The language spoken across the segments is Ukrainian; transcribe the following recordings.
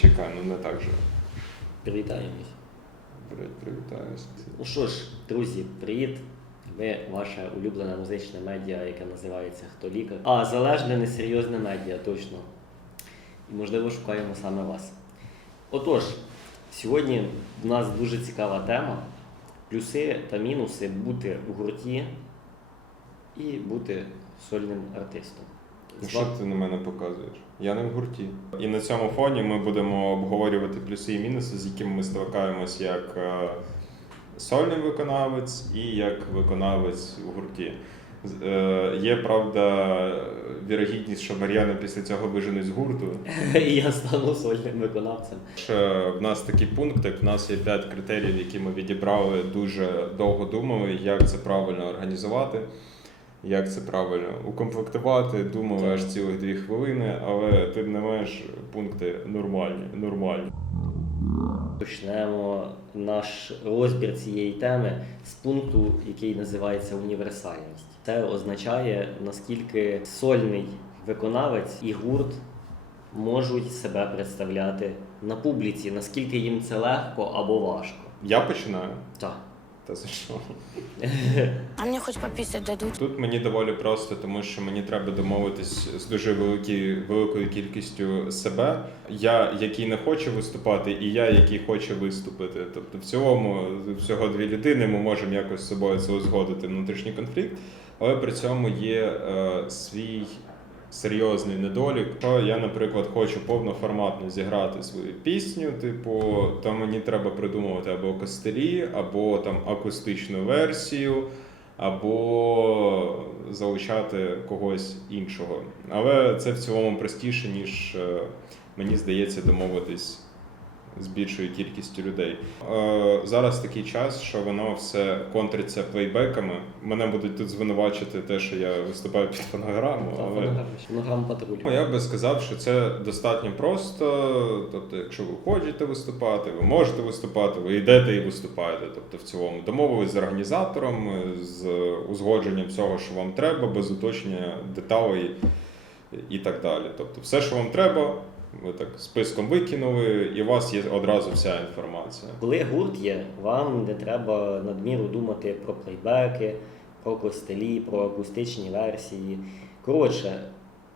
чекай, ну не так же. Привітаємось. Блять, привітаюся. Ну що ж, друзі, привіт. Ми ваше улюблене музичне медіа, яке називається Хто лікар. А, залежне, несерйозне медіа, точно. І можливо шукаємо саме вас. Отож, сьогодні в нас дуже цікава тема: плюси та мінуси бути у гурті і бути сольним артистом. Що ти на мене показуєш? Я не в гурті. І на цьому фоні ми будемо обговорювати плюси і мінуси, з якими ми стикаємось як е, сольний виконавець і як виконавець у гурті. Е, Є правда вірогідність, що Мар'яна після цього виженуть з гурту. І я стану сольним виконавцем. В нас такі пункти, в нас є п'ять критеріїв, які ми відібрали, дуже довго думали, як це правильно організувати, як це правильно укомплектувати. Думали аж цілих дві хвилини, але тим не менш пункти нормальні. нормальні. Почнемо наш розбір цієї теми з пункту, який називається універсальність. Це означає, наскільки сольний виконавець і гурт можуть себе представляти на публіці, наскільки їм це легко або важко. Я починаю. Так. Та за що? А мне хоть пописать дадут? Тут мені доволі просто, тому що мені треба домовитись з дуже великі, великою кількістю себе. Я, який не хоче виступати, і я, який хоче виступити. Тобто, в цілому всього дві людини ми можемо якось з собою це узгодити внутрішній конфлікт, але при цьому є е, свій. Серйозний недолік. що я, наприклад, хочу повноформатно зіграти свою пісню, типу, то мені треба придумувати або костелі, або там акустичну версію, або залучати когось іншого. Але це в цілому простіше, ніж е, мені здається домовитись з більшою кількістю людей. Е, зараз такий час, що воно все контриться плейбеками. Мене будуть тут звинувачити те, що я виступаю під фонограму, але. Фонограм патруль. Ну, Я би сказав, що це достатньо просто. Тобто, якщо ви хочете виступати, ви можете виступати, ви йдете і виступаєте. Тобто, в цілому домовились з організатором, з узгодженням всього, що вам треба, без уточнення деталей і так далі. Тобто, все, що вам треба, ви так списком викинули, і у вас є одразу вся інформація. Коли гурт є, вам не треба надміру думати про плейбеки, про костелі, про акустичні версії. Коротше,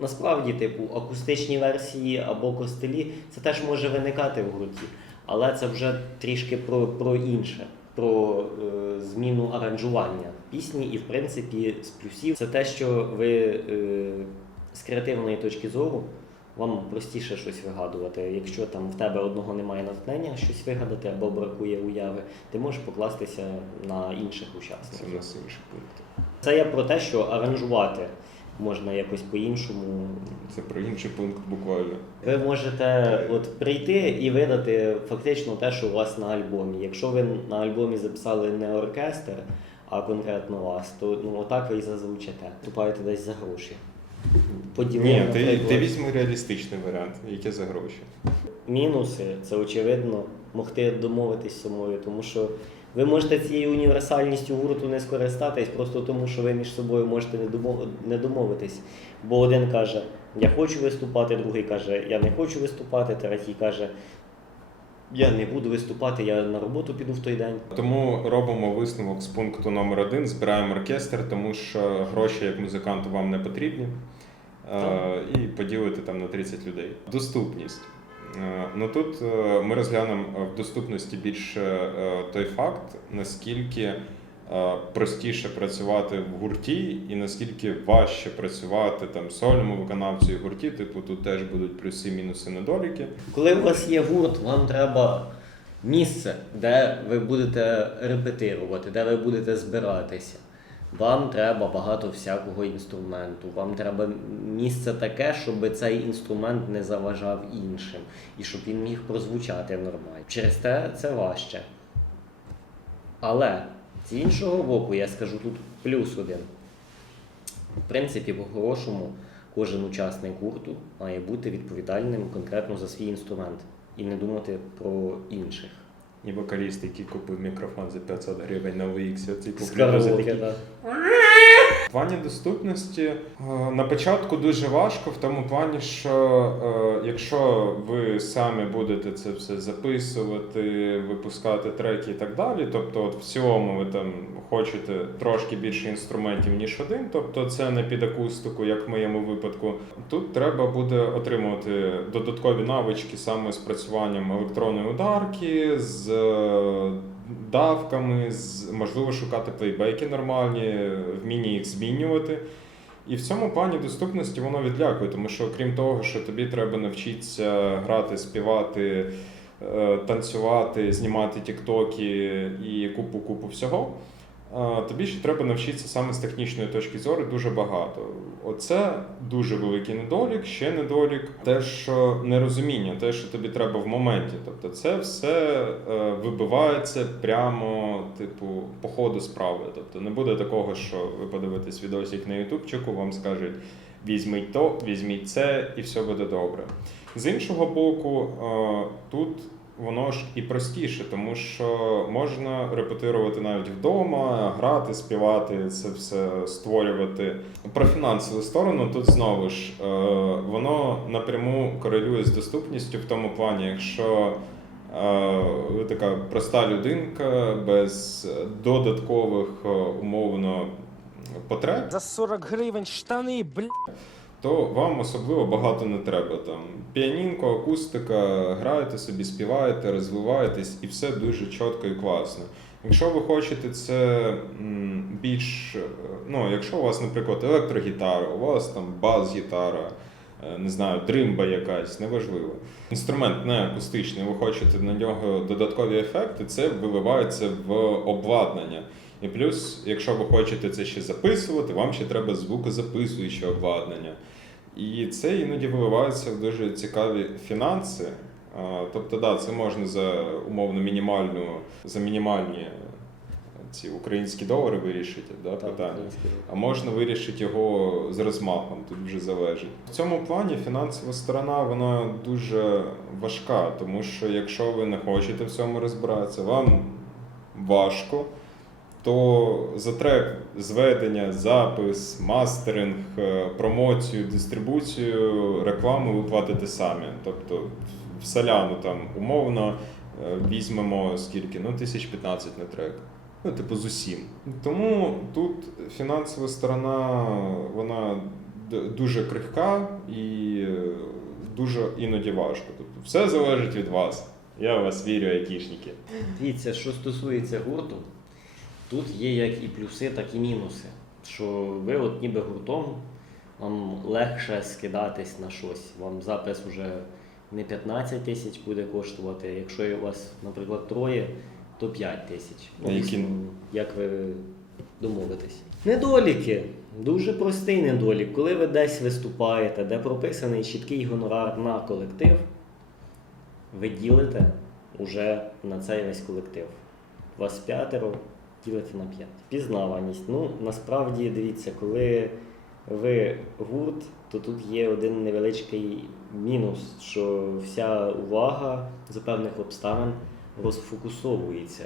насправді, типу, акустичні версії або костелі це теж може виникати в гурті, але це вже трішки про, про інше. Про е, зміну аранжування пісні, і в принципі з плюсів це те, що ви е, з креативної точки зору вам простіше щось вигадувати. Якщо там в тебе одного немає натхнення щось вигадати або бракує уяви, ти можеш покластися на інших Це учасників. в нас інші пункти. Це я про те, що аранжувати можна якось по-іншому. Це про інший пункт буквально. Ви можете от прийти і видати фактично те, що у вас на альбомі. Якщо ви на альбомі записали не оркестр, а конкретно вас, то ну отак ви і зазвучите. Вступаєте десь за гроші. Поділимо, Ні, ти, ти візьми реалістичний варіант, яке за гроші. Мінуси це очевидно могти домовитись з собою, тому що ви можете цією універсальністю гурту не скористатись, просто тому що ви між собою можете не домовитись. Бо один каже, я хочу виступати, другий каже, я не хочу виступати, третій каже, я не буду виступати, я на роботу піду в той день. Тому робимо висновок з пункту номер один, збираємо оркестр, тому що гроші як музиканту вам не потрібні. Е, І поділити там на 30 людей. Доступність. Е, Ну тут е, ми розглянемо в доступності більше е, той факт, наскільки простіше працювати в гурті, і наскільки важче працювати там сольному виконавцю і гурті. Типу тут теж будуть плюси, мінуси, недоліки. Коли у вас є гурт, вам треба місце, де ви будете репетирувати, де ви будете збиратися. Вам треба багато всякого інструменту. Вам треба місце таке, щоб цей інструмент не заважав іншим і щоб він міг прозвучати нормально. Через те це важче. Але з іншого боку, я скажу тут плюс один. В принципі, по-хорошому, кожен учасник гурту має бути відповідальним конкретно за свій інструмент і не думати про інших. І вокаліст, який купив мікрофон за 500 гривень на VX, цей купив да. Плані доступності е, на початку дуже важко в тому плані, що е, якщо ви самі будете це все записувати, випускати треки і так далі, тобто от в цілому ви там хочете трошки більше інструментів, ніж один, тобто це не під акустику, як в моєму випадку. Тут треба буде отримувати додаткові навички саме з працюванням електронної ударки, з е, давками, можливо шукати плейбеки нормальні, вміння їх змінювати. І в цьому плані доступності воно відлякує, тому що окрім того, що тобі треба навчитися грати, співати, е, танцювати, знімати тіктоки і купу-купу всього. Тобі ще треба навчитися саме з технічної точки зору дуже багато. Оце дуже великий недолік. Ще недолік, те, що нерозуміння, те, що тобі треба в моменті. Тобто, це все е, вибивається прямо, типу, по ходу справи. Тобто не буде такого, що ви подивитесь відосик на ютубчику, вам скажуть візьміть то, візьміть це, і все буде добре. З іншого боку, е, тут воно ж і простіше, тому що можна репетирувати навіть вдома, грати, співати, це все створювати. Про фінансову сторону тут знову ж е, воно напряму корелює з доступністю в тому плані, якщо е, ви така проста людинка без додаткових е, умовно потреб, За 40 гривень штани, бля. То вам особливо багато не треба. Там піанінко, акустика, граєте собі, співаєте, розвиваєтесь, і все дуже чітко і класно. Якщо ви хочете це більш, е, ну, якщо у вас, наприклад, електрогітара, у вас там бас-гітара, е, не знаю, дримба якась, неважливо. Інструмент не акустичний, ви хочете на нього додаткові ефекти, це виливається в обладнання. І плюс, якщо ви хочете це ще записувати, вам ще треба звукозаписуюче обладнання. І це іноді виливається в дуже цікаві фінанси. Тобто, да, це можна за умовно мінімальну, за мінімальні ці українські долари вирішити да, Так, питання. А можна вирішити його з розмахом, тут вже залежить. В цьому плані фінансова сторона вона дуже важка, тому що якщо ви не хочете в цьому розбиратися, вам важко, то за трек зведення, запис, мастеринг, е, промоцію, дистрибуцію, рекламу ви платите самі. Тобто в соляну там умовно е, візьмемо скільки? Ну, тисяч 15 на трек. Ну, типу, з усім. Тому тут фінансова сторона, вона дуже крихка і е, дуже іноді важко. Тобто все залежить від вас. Я в вас вірю, айтішники. Дивіться, що стосується гурту, тут є як і плюси, так і мінуси. Що ви от ніби гуртом, вам легше скидатись на щось. Вам запис уже не 15 тисяч буде коштувати. Якщо у вас, наприклад, троє, то 5 тисяч. Які? як ви домовитесь. Недоліки. Дуже простий недолік. Коли ви десь виступаєте, де прописаний чіткий гонорар на колектив, ви ділите уже на цей весь колектив. У Вас п'ятеро ділите на п'ять. Пізнаваність. Ну, насправді, дивіться, коли ви гурт, то тут є один невеличкий мінус, що вся увага за певних обставин розфокусовується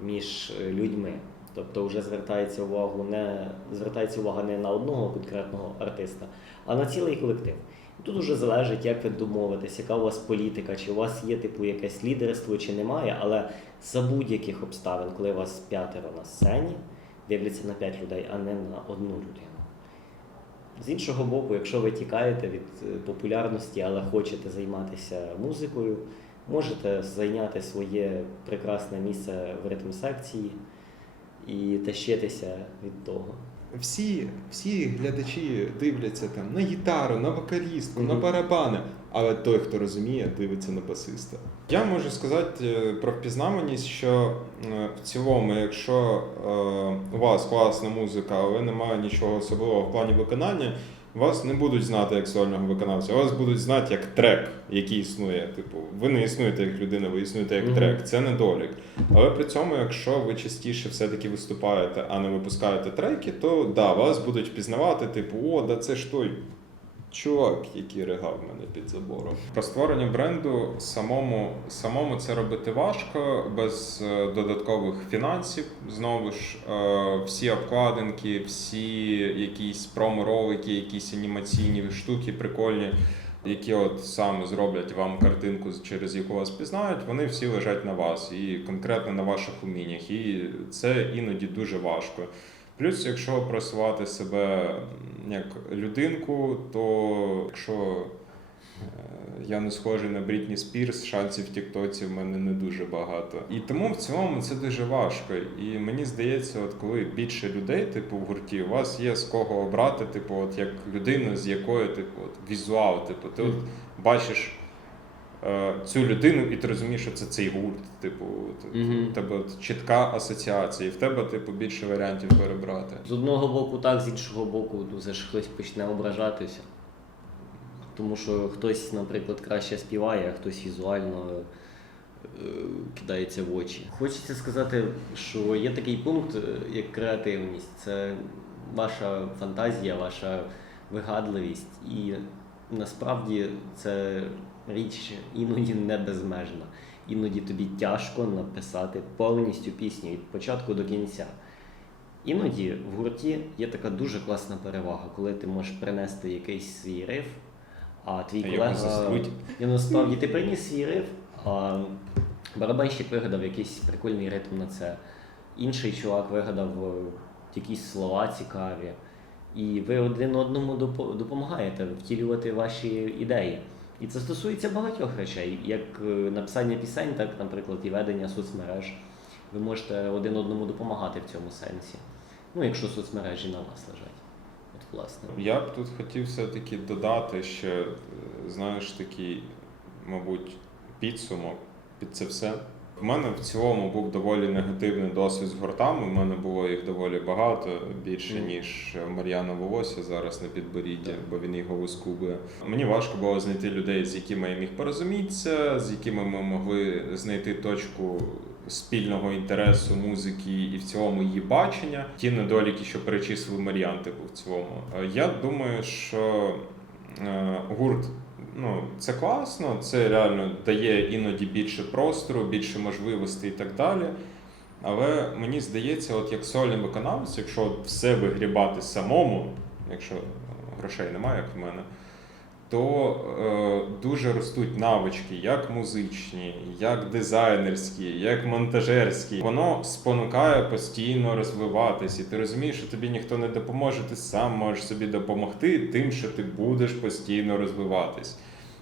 між е, людьми. Тобто вже звертається увагу не звертається увага не на одного конкретного артиста, а на цілий колектив. Тут уже залежить, як ви домовитесь, яка у вас політика, чи у вас є типу якесь лідерство, чи немає, але за будь-яких обставин, коли у вас п'ятеро на сцені, дивляться на п'ять людей, а не на одну людину. З іншого боку, якщо ви тікаєте від е, популярності, але хочете займатися музикою, можете зайняти своє прекрасне місце в ритм секції і тащитися від того. Всі, всі глядачі дивляться там на гітару, на вокалістку, на барабани. Але той, хто розуміє, дивиться на басиста. Я можу сказати е, про впізнаваність, що е, в цілому, якщо е, у вас класна музика, але немає нічого особливого в плані виконання, вас не будуть знати як сольного виконавця, вас будуть знати як трек, який існує. Типу, ви не існуєте як людина, ви існуєте як трек. Це недолік. Але при цьому, якщо ви частіше все-таки виступаєте, а не випускаєте треки, то да, вас будуть пізнавати, типу, о, да це ж той чувак, який ригав мене під забором. Про створення бренду самому, самому це робити важко, без е, додаткових фінансів. Знову ж, е, всі обкладинки, всі якісь промо-ролики, якісь анімаційні штуки прикольні. Які от саме зроблять вам картинку, через яку вас пізнають, вони всі лежать на вас і конкретно на ваших уміннях. І це іноді дуже важко. Плюс, якщо просувати себе як людинку, то якщо е, я не схожий на Брітні Спірс, шансів в Тіктоці в мене не дуже багато. І тому в цілому це дуже важко. І мені здається, от коли більше людей, типу, в гурті, у вас є з кого обрати, типу, от як людина, з якою, типу, от, візуал, типу, ти от бачиш. Е, Цю людину, і ти розумієш, що це цей гурт. Типу, от, Мгм. у тебе чітка асоціація, і в тебе, типу, більше варіантів перебрати. З одного боку, так, з іншого боку, ну, це ж хтось почне ображатися. Тому що хтось, наприклад, краще співає, а хтось візуально е, кидається в очі. Хочеться сказати, що є такий пункт, е, як креативність. Це ваша фантазія, ваша вигадливість. І насправді це річ іноді не безмежна. Іноді тобі тяжко написати повністю пісню від початку до кінця. Іноді в гурті є така дуже класна перевага, коли ти можеш принести якийсь свій риф, а твій А колега. ну, насправді ти приніс свій риф, а барабанщик вигадав якийсь прикольний ритм на це. Інший чувак вигадав е, якісь слова цікаві. І ви один одному допомагаєте втілювати ваші ідеї. І це стосується багатьох речей, як е, написання пісень, так, наприклад, і ведення соцмереж. Ви можете один одному допомагати в цьому сенсі. Ну, якщо соцмережі на вас лежать. От, власне. Я б тут хотів все-таки додати ще, е, знаєш, такий, мабуть, підсумок під це все. В мене в цілому був доволі негативний досвід з гуртами. У мене було їх доволі багато, більше ніж Мар'яна Волосся зараз на підборідді, бо він його вискубує. Мені важко було знайти людей, з якими я міг порозумітися, з якими ми могли знайти точку спільного інтересу музики і в цілому її бачення. Ті недоліки, що перечислив Мар'ян, типу, в цілому. Е, Я думаю, що е, гурт. Ну, це класно, це реально дає іноді більше простору, більше можливостей і так далі. Але мені здається, от як сольний виконавець, якщо все вигрібати самому, якщо е, грошей немає, як в мене, то е, дуже ростуть навички, як музичні, як дизайнерські, як монтажерські. Воно спонукає постійно розвиватись, і ти розумієш, що тобі ніхто не допоможе, ти сам можеш собі допомогти тим, що ти будеш постійно розвиватись.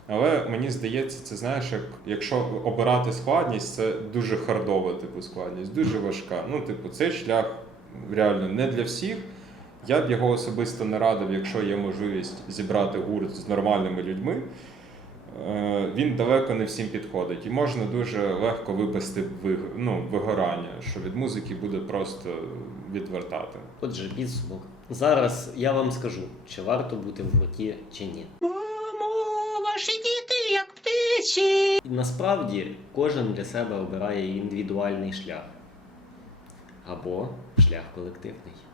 Але мені здається, це знаєш, як якщо обирати складність, це дуже хардова типу складність, дуже важка. Ну, типу, цей шлях реально не для всіх. Я б його особисто не радив, якщо є можливість зібрати гурт з нормальними людьми. Е, Він далеко не всім підходить, і можна дуже легко випасти ну, вигорання, що від музики буде просто відвертати. Отже, підсумок. Зараз я вам скажу, чи варто бути в гурті, чи ні. Ваші діти як птичі. Насправді кожен для себе обирає індивідуальний шлях або шлях колективний.